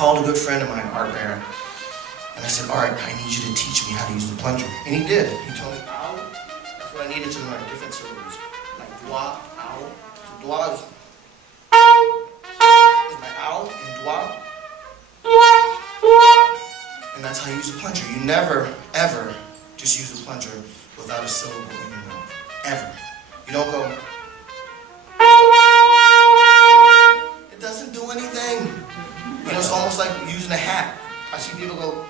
called a good friend of mine, Art Barron, and I said, Art, I need you to teach me how to use the plunger. And he did. He told me, ow, that's what I needed to learn, different syllables. Like doigt, ow. So doigt is my ow, and doigt. And that's how you use the plunger. You never, ever just use the plunger without a syllable in your mouth. Ever. You don't go. It doesn't do anything. You know, it's almost like using a hat. I see people go.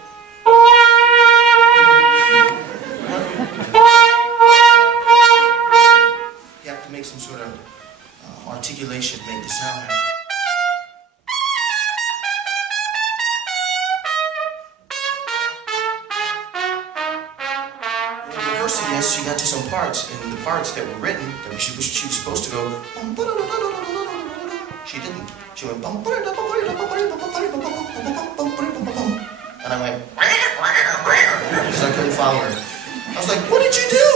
You have to make some sort of articulation to make the sound. Yes, she got to some parts, and the parts that were written, that she was supposed to go, she didn't. She went, and I went, because I couldn't follow her. I was like, what did you do?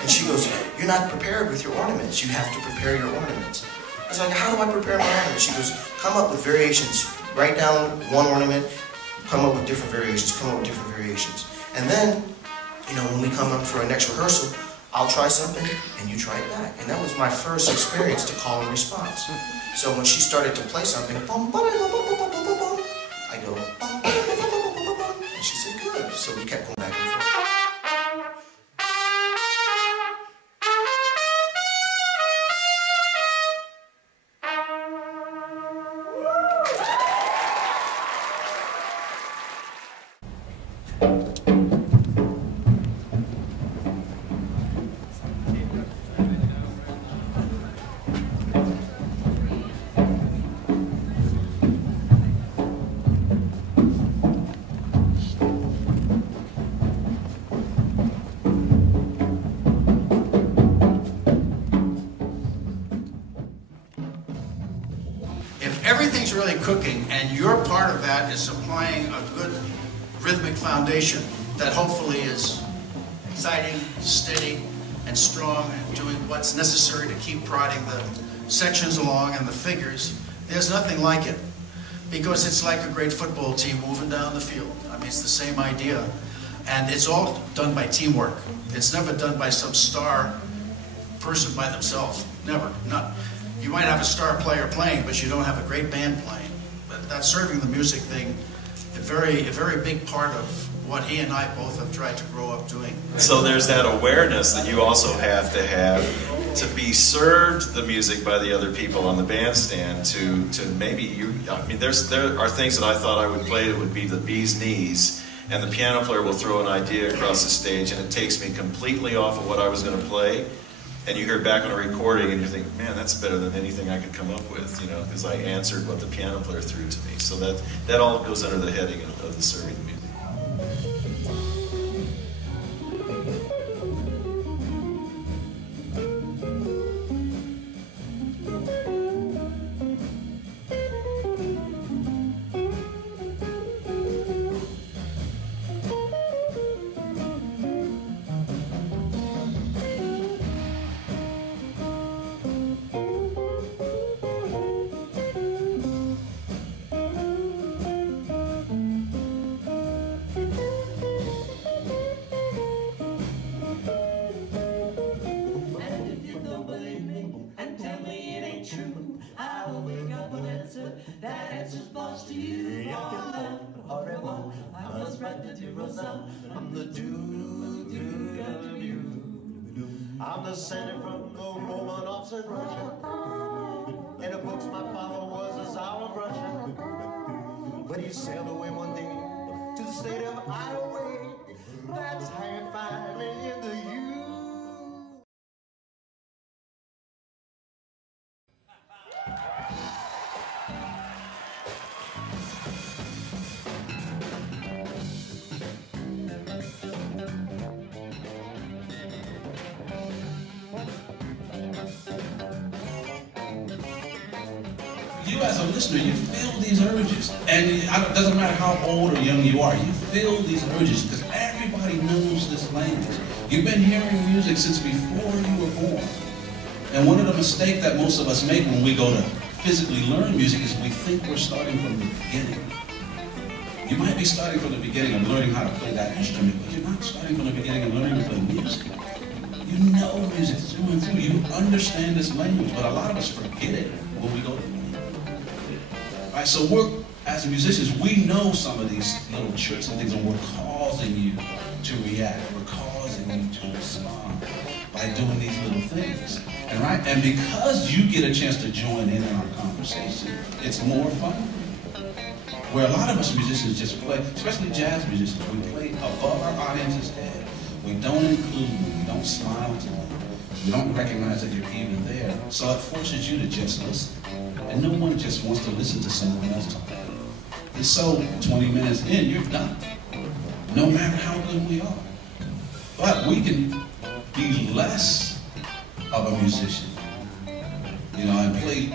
And she goes, you're not prepared with your ornaments. You have to prepare your ornaments. I was like, how do I prepare my ornaments? She goes, come up with variations. Write down one ornament, come up with different variations, come up with different variations. And then, you know, when we come up for our next rehearsal, I'll try something and you try it back. And that was my first experience to call and response. So when she started to play something, I go, and she said, good. So we kept going back and forth. Everything's really cooking, and your part of that is supplying a good rhythmic foundation that hopefully is exciting, steady, and strong, and doing what's necessary to keep prodding the sections along and the figures. There's nothing like it, because it's like a great football team moving down the field. I mean, it's the same idea, and it's all done by teamwork. It's never done by some star person by themselves. Never, not. You might have a star player playing, but you don't have a great band playing. But that serving the music thing, a very big part of what he and I both have tried to grow up doing. So there's that awareness that you also have to be served the music by the other people on the bandstand to maybe you, I mean, there are things that I thought I would play that would be the bee's knees, and the piano player will throw an idea across the stage and it takes me completely off of what I was going to play. And you hear back on a recording and you think, man, that's better than anything I could come up with, you know, because I answered what the piano player threw to me. So that all goes under the heading of the serving the music. That answer's boss to you. I was right with you, Rosa. I'm the do of you. I'm the descendant from the Romanovs in Russia. In the books, my father was a Tsar of Russia. But he sailed away one day to the state of Iowa. That's how you finally into you. You as a listener, you feel these urges, and it doesn't matter how old or young you are, you feel these urges because everybody knows this language. You've been hearing music since before you were born. And one of the mistakes that most of us make when we go to physically learn music is we think we're starting from the beginning. You might be starting from the beginning and learning how to play that instrument, but you're not starting from the beginning and learning to play music. You know music through and through. You understand this language, but a lot of us forget it when we go to play. Right, so as musicians, we know some of these little tricks and things, and we're causing you to react. We're causing you to respond by doing these little things. And because you get a chance to join in our conversation, it's more fun. Where a lot of us musicians just play, especially jazz musicians, we play above our audience's head. We don't include them, we don't smile to them, we don't recognize that you're even there. So it forces you to just listen. And no one just wants to listen to someone else talk. And so 20 minutes in, you're done. No matter how good we are. But we can be less of a musician, and play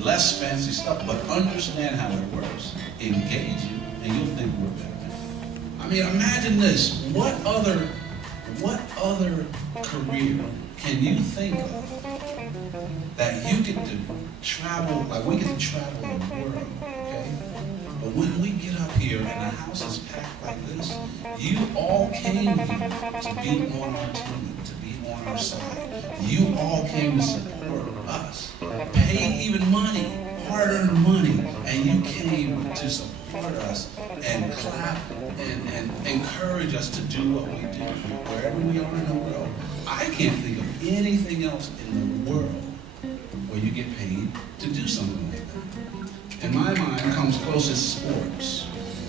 less fancy stuff, but understand how it works. Engage you, and you'll think we're better. I mean, imagine this. What other career can you think of that you get to travel, like we get to travel the world, okay? But when we get up here and the house is packed like this, you all came here to be on our team, to be on our side. You all came to support us, pay even money, hard-earned money, and you came to support us and clap and encourage us to do what we do wherever we are in the world. I can't think of anything else in the world where you get paid to do something like that. In my mind, comes closest sports.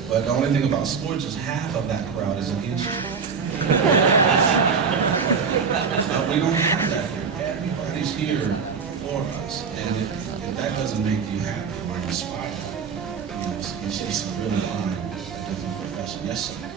But the only thing about sports is half of that crowd is against you. But we don't have that here. Everybody's here for us. And if that doesn't make you happy or inspired, it's just really find a different profession. Yes, sir.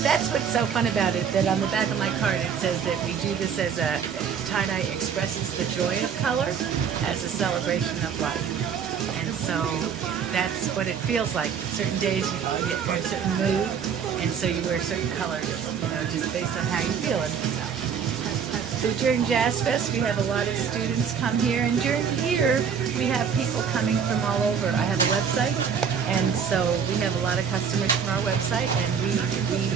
That's what's so fun about it, that on the back of my card it says that we do this as a tie-dye expresses the joy of color as a celebration of life. And so that's what it feels like. Certain days you're in a certain mood, and so you wear certain colors, just based on how you feel. So during Jazz Fest, we have a lot of students come here, and during here, we have people coming from all over. I have a website, and so we have a lot of customers from our website, and we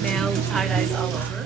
mail tie-dyes all over.